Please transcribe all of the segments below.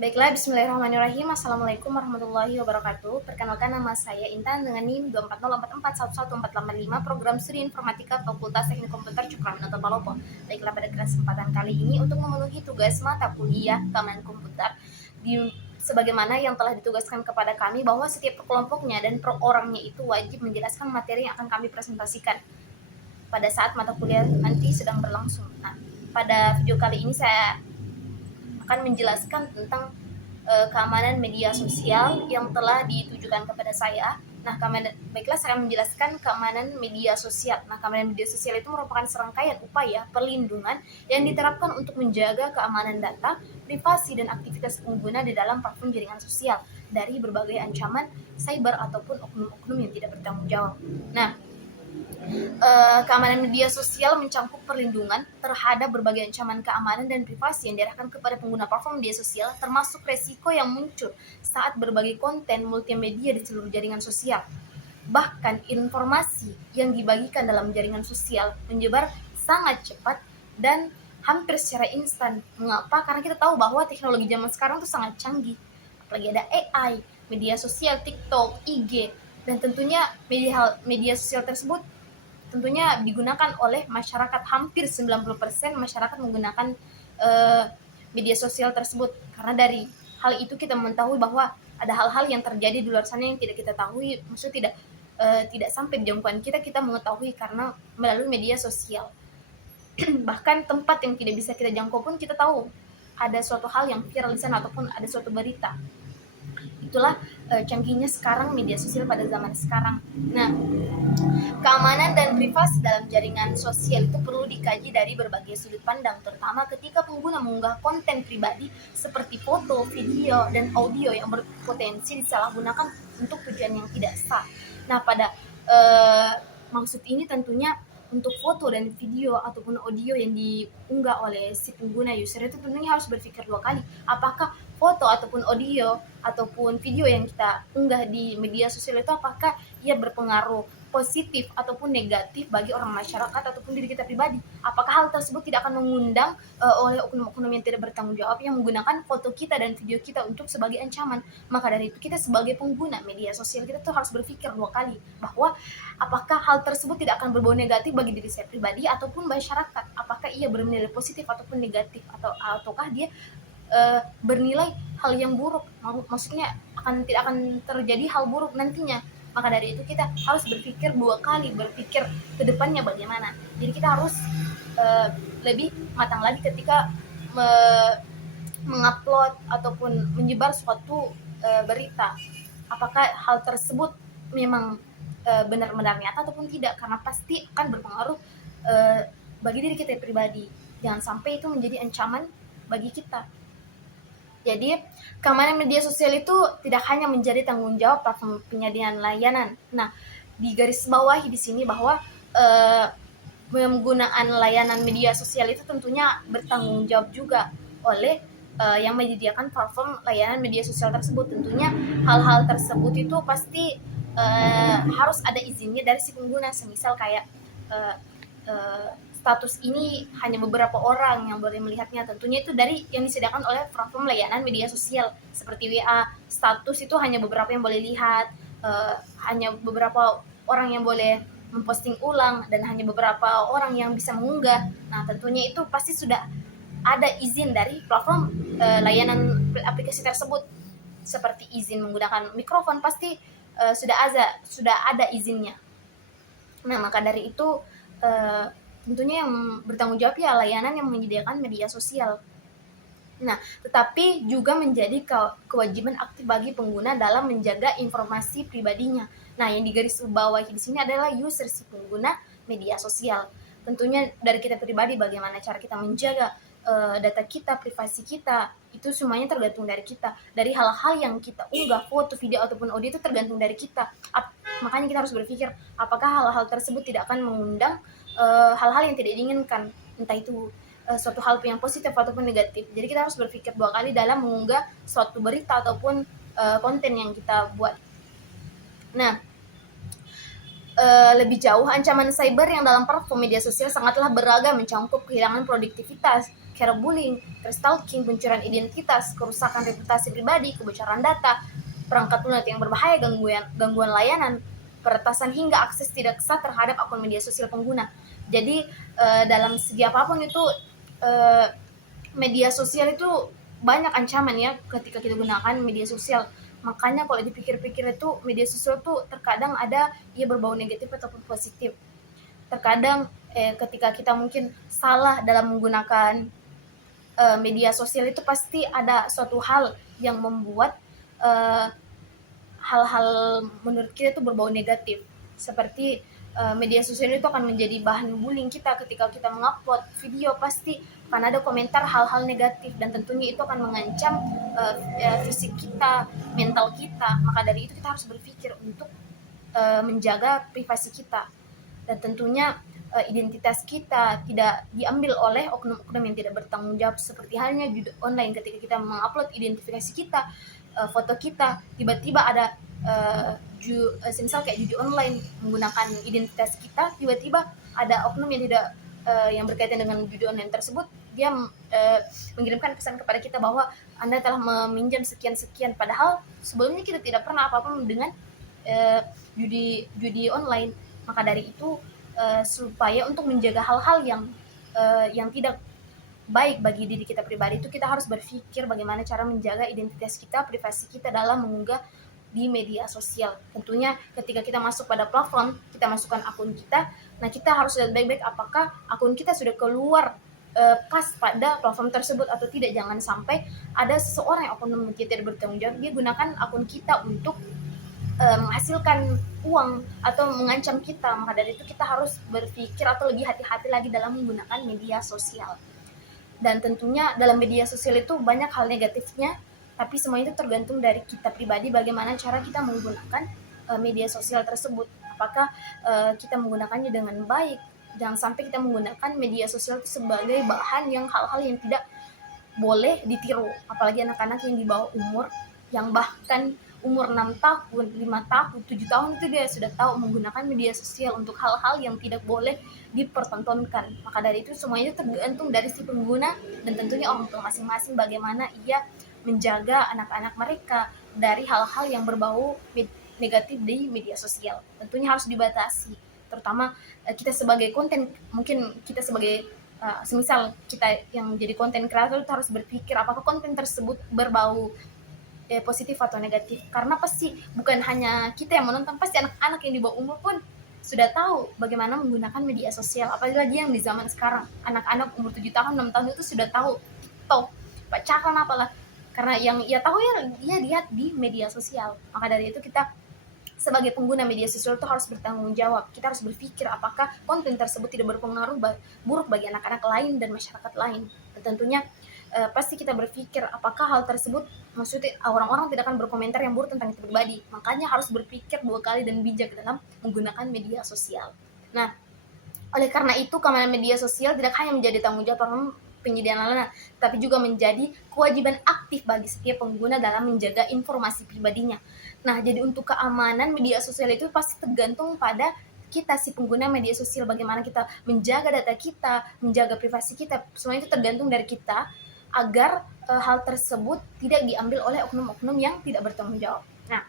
Baiklah, bismillahirrahmanirrahim. Assalamualaikum warahmatullahi wabarakatuh. Perkenalkan, nama saya Intan dengan NIM 24044111485, program studi informatika Fakultas Teknik Komputer Cukraminoto Palopo. Baiklah, pada kesempatan kali ini untuk memenuhi tugas mata kuliah keamanan komputer sebagaimana yang telah ditugaskan kepada kami, bahwa setiap kelompoknya dan per orangnya itu wajib menjelaskan materi yang akan kami presentasikan pada saat mata kuliah nanti sedang berlangsung. Nah, pada video kali ini saya akan menjelaskan tentang keamanan media sosial yang telah ditujukan kepada saya. Nah, baiklah, saya akan menjelaskan keamanan media sosial. Nah, keamanan media sosial itu merupakan serangkaian upaya perlindungan yang diterapkan untuk menjaga keamanan data, privasi, dan aktivitas pengguna di dalam platform jaringan sosial dari berbagai ancaman cyber ataupun oknum-oknum yang tidak bertanggung jawab. Nah, keamanan media sosial mencakup perlindungan terhadap berbagai ancaman keamanan dan privasi yang diarahkan kepada pengguna platform media sosial, termasuk resiko yang muncul saat berbagai konten multimedia di seluruh jaringan sosial. Bahkan informasi yang dibagikan dalam jaringan sosial menyebar sangat cepat dan hampir secara instan. Mengapa? Karena kita tahu bahwa teknologi zaman sekarang itu sangat canggih. Apalagi ada AI, media sosial, TikTok, IG, dan tentunya media sosial tersebut tentunya digunakan oleh masyarakat. Hampir 90% masyarakat menggunakan media sosial tersebut. Karena dari hal itu kita mengetahui bahwa ada hal-hal yang terjadi di luar sana yang tidak kita tahui, maksudnya tidak sampai di jangkauan kita mengetahui karena melalui media sosial. Bahkan tempat yang tidak bisa kita jangkau pun kita tahu ada suatu hal yang viral di sana ataupun ada suatu berita. Itulah canggihnya sekarang media sosial pada zaman sekarang. Nah, keamanan dan privasi dalam jaringan sosial itu perlu dikaji dari berbagai sudut pandang, terutama ketika pengguna mengunggah konten pribadi seperti foto, video, dan audio yang berpotensi disalahgunakan untuk tujuan yang tidak sah. Nah, pada maksud ini tentunya untuk foto dan video ataupun audio yang diunggah oleh si pengguna user itu tentunya harus berpikir dua kali. Apakah foto ataupun audio ataupun video yang kita unggah di media sosial itu apakah ia berpengaruh positif ataupun negatif bagi orang masyarakat ataupun diri kita pribadi. Apakah hal tersebut tidak akan mengundang oleh oknum-oknum yang tidak bertanggung jawab yang menggunakan foto kita dan video kita untuk sebagai ancaman. Maka dari itu kita sebagai pengguna media sosial kita tuh harus berpikir dua kali bahwa apakah hal tersebut tidak akan berbau negatif bagi diri saya pribadi ataupun masyarakat. Apakah ia bernilai positif ataupun negatif, ataukah dia bernilai hal yang buruk, maksudnya tidak akan terjadi hal buruk nantinya. Maka dari itu kita harus berpikir dua kali, berpikir ke depannya bagaimana. Jadi kita harus lebih matang lagi ketika mengupload ataupun menyebar suatu berita. Apakah hal tersebut memang benar-benar nyata ataupun tidak, karena pasti akan berpengaruh bagi diri kita pribadi. Jangan sampai itu menjadi ancaman bagi kita. Jadi, keamanan media sosial itu tidak hanya menjadi tanggung jawab platform penyediaan layanan. Nah, di garis bawahi di sini bahwa penggunaan layanan media sosial itu tentunya bertanggung jawab juga oleh yang menyediakan platform layanan media sosial tersebut. Tentunya hal-hal tersebut itu pasti harus ada izinnya dari si pengguna. Semisal kayak status ini hanya beberapa orang yang boleh melihatnya. Tentunya itu dari yang disediakan oleh platform layanan media sosial seperti WA. Status itu hanya beberapa yang boleh lihat, hanya beberapa orang yang boleh memposting ulang, dan hanya beberapa orang yang bisa mengunggah. Nah, tentunya itu pasti sudah ada izin dari platform layanan aplikasi tersebut, seperti izin menggunakan mikrofon pasti sudah ada izinnya. Nah, maka dari itu tentunya yang bertanggung jawab ya layanan yang menyediakan media sosial. Nah, tetapi juga menjadi kewajiban aktif bagi pengguna dalam menjaga informasi pribadinya. Nah, yang digarisbawahi di sini adalah user, si pengguna media sosial. Tentunya dari kita pribadi bagaimana cara kita menjaga data kita, privasi kita, itu semuanya tergantung dari kita. Dari hal-hal yang kita unggah, foto, video ataupun audio itu tergantung dari kita. Makanya kita harus berpikir apakah hal-hal tersebut tidak akan mengundang hal-hal yang tidak diinginkan, entah itu suatu hal yang positif ataupun negatif. Jadi kita harus berpikir dua kali dalam mengunggah suatu berita ataupun konten yang kita buat. Nah, lebih jauh, ancaman cyber yang dalam platform media sosial sangatlah beragam, mencakup kehilangan produktivitas, cyberbullying, stalking, pencurian identitas, kerusakan reputasi pribadi, kebocoran data, perangkat lunak yang berbahaya, gangguan layanan, peretasan hingga akses tidak sah terhadap akun media sosial pengguna. Jadi dalam segi apapun itu media sosial itu banyak ancaman ya ketika kita gunakan media sosial. Makanya kalau dipikir-pikir itu media sosial tuh terkadang ada ia berbau negatif ataupun positif. Terkadang ketika kita mungkin salah dalam menggunakan media sosial itu pasti ada suatu hal yang membuat hal-hal menurut kita itu berbau negatif. Seperti media sosial itu akan menjadi bahan bullying kita ketika kita mengupload video, pasti akan ada komentar hal-hal negatif dan tentunya itu akan mengancam fisik kita, mental kita. Maka dari itu kita harus berpikir untuk menjaga privasi kita dan tentunya identitas kita tidak diambil oleh oknum-oknum yang tidak bertanggung jawab, seperti halnya judi online. Ketika kita mengupload identifikasi kita, foto kita, tiba-tiba ada misal kayak judi online menggunakan identitas kita, tiba-tiba ada oknum yang tidak yang berkaitan dengan judi online tersebut, dia mengirimkan pesan kepada kita bahwa Anda telah meminjam sekian-sekian, padahal sebelumnya kita tidak pernah apa-apa dengan judi online. Maka dari itu supaya untuk menjaga hal-hal yang tidak baik bagi diri kita pribadi itu, kita harus berpikir bagaimana cara menjaga identitas kita, privasi kita dalam mengunggah di media sosial. Tentunya ketika kita masuk pada platform, kita masukkan akun kita, nah kita harus lihat baik-baik apakah akun kita sudah keluar pas pada platform tersebut atau tidak. Jangan sampai ada seseorang yang oknum kita tidak bertanggung jawab, dia gunakan akun kita untuk menghasilkan uang atau mengancam kita. Maka dari itu kita harus berpikir atau lebih hati-hati lagi dalam menggunakan media sosial. Dan tentunya dalam media sosial itu banyak hal negatifnya, tapi semua itu tergantung dari kita pribadi bagaimana cara kita menggunakan media sosial tersebut. Apakah kita menggunakannya dengan baik. Jangan sampai kita menggunakan media sosial itu sebagai bahan yang hal-hal yang tidak boleh ditiru, apalagi anak-anak yang di bawah umur, yang bahkan umur 6 tahun, 5 tahun, 7 tahun itu dia sudah tahu menggunakan media sosial untuk hal-hal yang tidak boleh dipertontonkan. Maka dari itu semuanya tergantung dari si pengguna dan tentunya orang tua masing-masing bagaimana ia menjaga anak-anak mereka dari hal-hal yang berbau negatif di media sosial. Tentunya harus dibatasi, terutama kita sebagai konten, mungkin kita sebagai semisal kita yang jadi konten kreator itu harus berpikir apakah konten tersebut berbau positif atau negatif, karena pasti bukan hanya kita yang menonton, pasti anak-anak yang di bawah umur pun sudah tahu bagaimana menggunakan media sosial. Apalagi yang di zaman sekarang, anak-anak umur 7 tahun, 6 tahun itu sudah tahu TikTok, bacakan apalah, karena yang ia tahu ya dia lihat di media sosial. Maka dari itu kita sebagai pengguna media sosial itu harus bertanggung jawab. Kita harus berpikir apakah konten tersebut tidak berpengaruh buruk bagi anak-anak lain dan masyarakat lain. Dan tentunya pasti kita berpikir apakah hal tersebut, maksudnya orang-orang tidak akan berkomentar yang buruk tentang kita pribadi. Makanya harus berpikir 2 kali dan bijak dalam menggunakan media sosial. Nah, oleh karena itu keamanan media sosial tidak hanya menjadi tanggung jawab penyediaan layanan, tapi juga menjadi kewajiban aktif bagi setiap pengguna dalam menjaga informasi pribadinya. Nah, jadi untuk keamanan media sosial itu pasti tergantung pada kita si pengguna media sosial, bagaimana kita menjaga data kita, menjaga privasi kita. Semua itu tergantung dari kita agar hal tersebut tidak diambil oleh oknum-oknum yang tidak bertanggung jawab. Nah,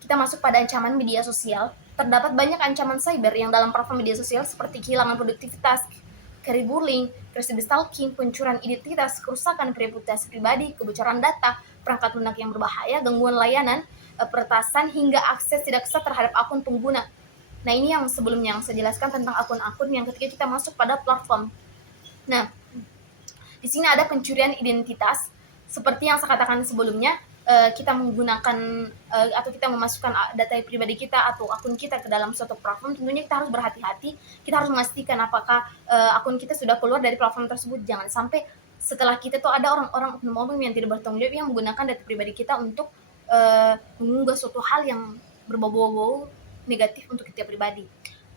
kita masuk pada ancaman media sosial. Terdapat banyak ancaman cyber yang dalam platform media sosial seperti kehilangan produktivitas, cyberbullying, stalking, pencurian identitas, kerusakan reputasi pribadi, kebocoran data, perangkat lunak yang berbahaya, gangguan layanan, peretasan hingga akses tidak sah terhadap akun pengguna. Nah, ini yang sebelumnya yang saya jelaskan tentang akun-akun yang ketika kita masuk pada platform. Nah, di sini ada pencurian identitas, seperti yang saya katakan sebelumnya, kita menggunakan atau kita memasukkan data pribadi kita atau akun kita ke dalam suatu platform. Tentunya kita harus berhati-hati, kita harus memastikan apakah akun kita sudah keluar dari platform tersebut. Jangan sampai setelah kita tuh ada orang-orang oknum yang tidak bertanggung jawab yang menggunakan data pribadi kita untuk mengunggah suatu hal yang berbau-bau negatif untuk kita pribadi.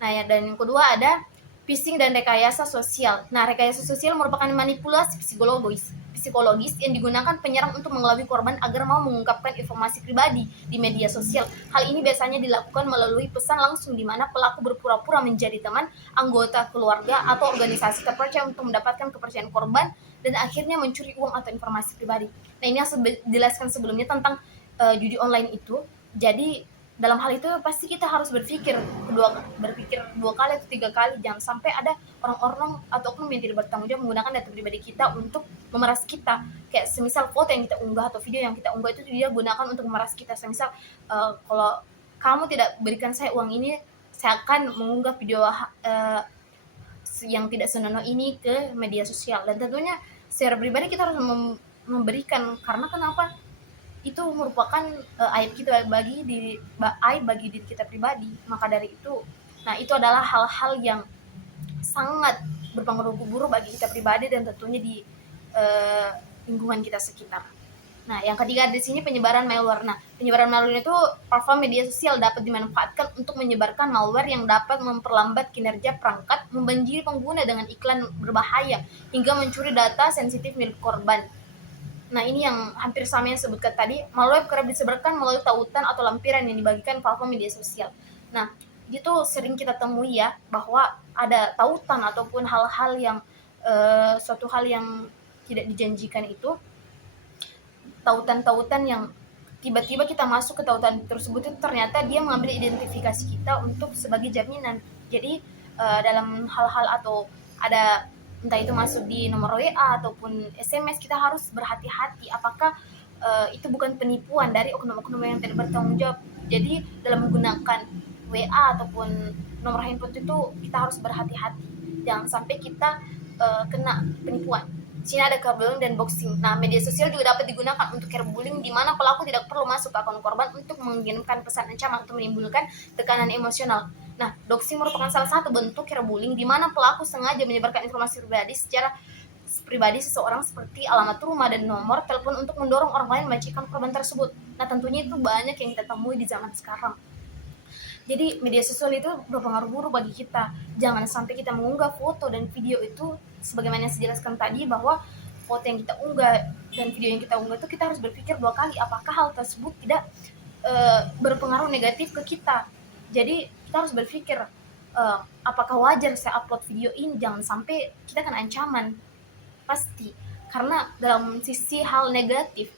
Nah ya, dan yang kedua ada phishing dan rekayasa sosial. Nah, rekayasa sosial merupakan manipulasi psikologis yang digunakan penyerang untuk mengelabui korban agar mau mengungkapkan informasi pribadi di media sosial. Hal ini biasanya dilakukan melalui pesan langsung di mana pelaku berpura-pura menjadi teman, anggota keluarga, atau organisasi terpercaya untuk mendapatkan kepercayaan korban dan akhirnya mencuri uang atau informasi pribadi. Nah, ini yang dijelaskan sebelumnya tentang judi online itu. Jadi dalam hal itu pasti kita harus berpikir dua kali atau tiga kali, jangan sampai ada orang-orang atau oknum yang tidak bertanggung jawab menggunakan data pribadi kita untuk memeras kita. Kayak semisal foto yang kita unggah atau video yang kita unggah itu dia gunakan untuk memeras kita. Semisal kalau kamu tidak berikan saya uang ini, saya akan mengunggah video yang tidak senonoh ini ke media sosial. Dan tentunya secara pribadi kita harus memberikan, karena kenapa? Itu merupakan aib kita aib bagi diri kita pribadi. Maka dari itu, nah itu adalah hal-hal yang sangat berpengaruh buruk bagi kita pribadi dan tentunya di lingkungan kita sekitar. Nah, yang ketiga di sini penyebaran malware. Nah, penyebaran malware itu platform media sosial dapat dimanfaatkan untuk menyebarkan malware yang dapat memperlambat kinerja perangkat, membanjiri pengguna dengan iklan berbahaya, hingga mencuri data sensitif milik korban. Nah, ini yang hampir sama yang sebutkan tadi, malware kerap disebarkan melalui tautan atau lampiran yang dibagikan platform media sosial. Nah, itu sering kita temui ya, bahwa ada tautan ataupun hal-hal yang suatu hal yang tidak dijanjikan itu, tautan-tautan yang tiba-tiba kita masuk ke tautan tersebut itu ternyata dia mengambil identifikasi kita untuk sebagai jaminan. Jadi dalam hal-hal atau ada entah itu masuk di nomor WA ataupun SMS, kita harus berhati-hati apakah itu bukan penipuan dari oknum-oknum yang tidak bertanggung jawab. Jadi dalam menggunakan WA ataupun nomor handphone itu kita harus berhati-hati, jangan sampai kita kena penipuan. Di sini ada cyberbullying dan boxing. Nah, media sosial juga dapat digunakan untuk cyberbullying, di mana pelaku tidak perlu masuk ke akun korban untuk mengirimkan pesan ancaman atau menimbulkan tekanan emosional. Nah, doxing merupakan salah satu bentuk cyberbullying di mana pelaku sengaja menyebarkan informasi pribadi seseorang seperti alamat rumah dan nomor telepon untuk mendorong orang lain melecehkan korban tersebut. Nah, tentunya itu banyak yang kita temui di zaman sekarang. Jadi media sosial itu berpengaruh buruk bagi kita. Jangan sampai kita mengunggah foto dan video itu sebagaimana yang saya jelaskan tadi, bahwa foto yang kita unggah dan video yang kita unggah itu kita harus berpikir dua kali apakah hal tersebut tidak berpengaruh negatif ke kita. Jadi kita harus berpikir apakah wajar saya upload video ini, jangan sampai kita kena ancaman. Pasti, karena dalam sisi hal negatif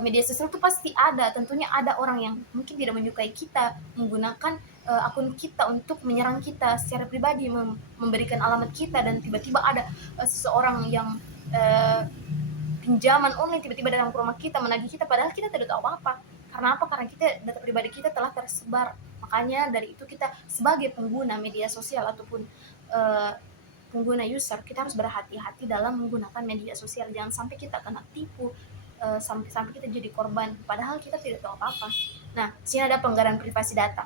media sosial itu pasti ada, tentunya ada orang yang mungkin tidak menyukai kita menggunakan akun kita untuk menyerang kita secara pribadi, memberikan alamat kita, dan tiba-tiba ada seseorang yang pinjaman online tiba-tiba datang ke rumah kita menagih kita padahal kita tidak tahu apa-apa. Karena apa? Karena data pribadi kita telah tersebar. Makanya dari itu kita sebagai pengguna media sosial ataupun pengguna user, kita harus berhati-hati dalam menggunakan media sosial. Jangan sampai kita kena tipu, sampai kita jadi korban padahal kita tidak tahu apa-apa. Nah, di sini ada pelanggaran privasi data.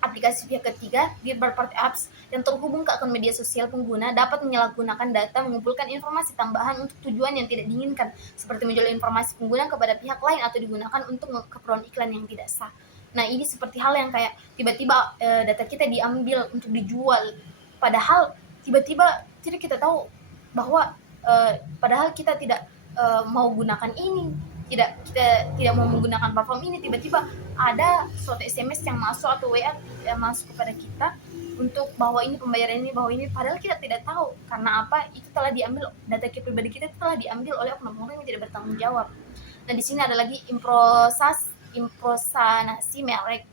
Aplikasi pihak ketiga, third party apps yang terhubung ke akun media sosial pengguna dapat menyalahgunakan data, mengumpulkan informasi tambahan untuk tujuan yang tidak diinginkan, seperti menjual informasi pengguna kepada pihak lain atau digunakan untuk keperluan iklan yang tidak sah. Nah, ini seperti hal yang kayak tiba-tiba data kita diambil untuk dijual, padahal tiba-tiba tidak kita tahu bahwa padahal kita tidak mau gunakan ini, kita tidak mau menggunakan platform ini, tiba-tiba ada suatu SMS yang masuk atau WA yang masuk kepada kita untuk bahwa ini pembayaran ini, bahwa ini, padahal kita tidak tahu. Karena apa? Itu telah diambil, data pribadi kita telah diambil oleh oknum-oknum yang tidak bertanggung jawab. Nah, di sini ada lagi impersonasi merek.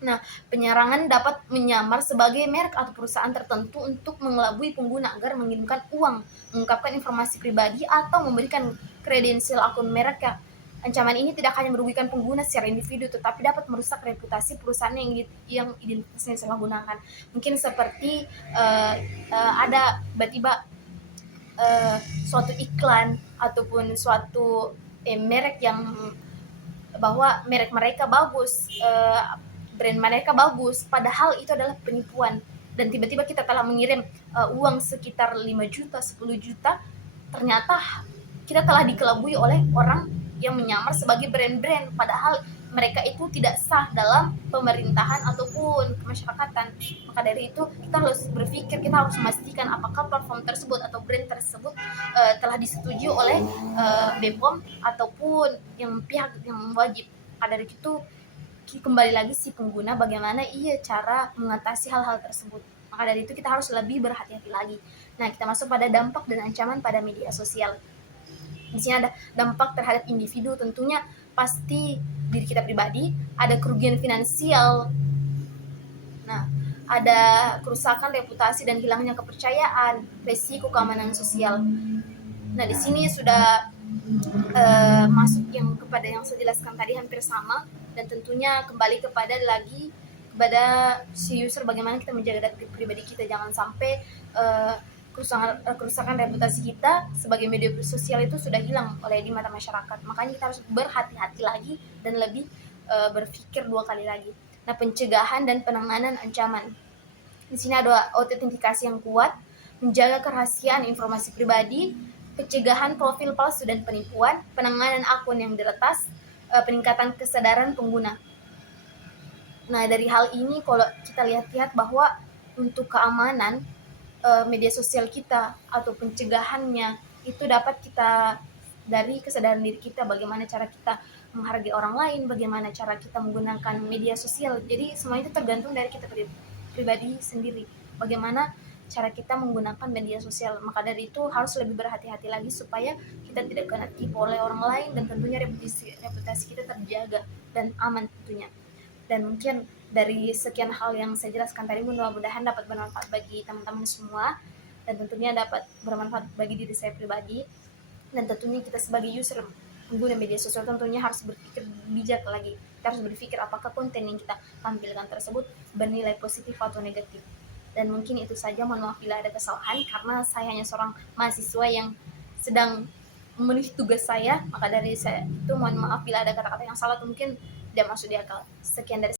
Nah, penyerangan dapat menyamar sebagai merek atau perusahaan tertentu untuk mengelabui pengguna agar mengirimkan uang, mengungkapkan informasi pribadi, atau memberikan kredensial akun merek. Ancaman ini tidak hanya merugikan pengguna secara individu, tetapi dapat merusak reputasi perusahaan yang identitasnya disalahgunakan. Mungkin seperti ada tiba-tiba suatu iklan ataupun suatu merek yang bahwa merek mereka bagus, brand mereka bagus, padahal itu adalah penipuan. Dan tiba-tiba kita telah mengirim uang sekitar 5 juta, 10 juta, ternyata kita telah dikelabui oleh orang yang menyamar sebagai brand-brand, padahal mereka itu tidak sah dalam pemerintahan ataupun kemasyarakatan. Maka dari itu kita harus berpikir, kita harus memastikan apakah platform tersebut atau brand tersebut telah disetujui oleh BPOM ataupun yang pihak yang wajib. Maka dari itu kembali lagi si pengguna bagaimana ia cara mengatasi hal-hal tersebut. Maka dari itu kita harus lebih berhati-hati lagi. Nah, kita masuk pada dampak dan ancaman pada media sosial. Di sini ada dampak terhadap individu, tentunya pasti diri kita pribadi, ada kerugian finansial. Nah, ada kerusakan reputasi dan hilangnya kepercayaan, resiko keamanan sosial. Nah, di sini sudah masuk yang kepada yang saya jelaskan tadi hampir sama, dan tentunya kembali kepada si user bagaimana kita menjaga data pribadi kita, jangan sampai kerusakan reputasi kita sebagai media sosial itu sudah hilang oleh di mata masyarakat. Makanya kita harus berhati-hati lagi dan lebih berpikir 2 kali lagi. Nah, pencegahan dan penanganan ancaman. Di sini ada autentikasi yang kuat, menjaga kerahasiaan informasi pribadi, pencegahan profil palsu dan penipuan, penanganan akun yang diretas, peningkatan kesadaran pengguna. Nah, dari hal ini kalau kita lihat bahwa untuk keamanan media sosial kita atau pencegahannya itu dapat kita dari kesadaran diri kita, bagaimana cara kita menghargai orang lain, bagaimana cara kita menggunakan media sosial. Jadi semua itu tergantung dari kita pribadi sendiri, bagaimana cara kita menggunakan media sosial. Maka dari itu harus lebih berhati-hati lagi supaya kita tidak kena tipu oleh orang lain, dan tentunya reputasi kita terjaga dan aman tentunya. Dan mungkin dari sekian hal yang saya jelaskan tadi, mudah-mudahan dapat bermanfaat bagi teman-teman semua, dan tentunya dapat bermanfaat bagi diri saya pribadi. Dan tentunya kita sebagai user pengguna media sosial tentunya harus berpikir bijak lagi. Kita harus berpikir apakah konten yang kita tampilkan tersebut bernilai positif atau negatif. Dan mungkin itu saja, mohon maaf bila ada kesalahan, karena saya hanya seorang mahasiswa yang sedang memenuhi tugas saya. Maka dari saya itu mohon maaf bila ada kata-kata yang salah atau mungkin tidak masuk di akal. Sekian dari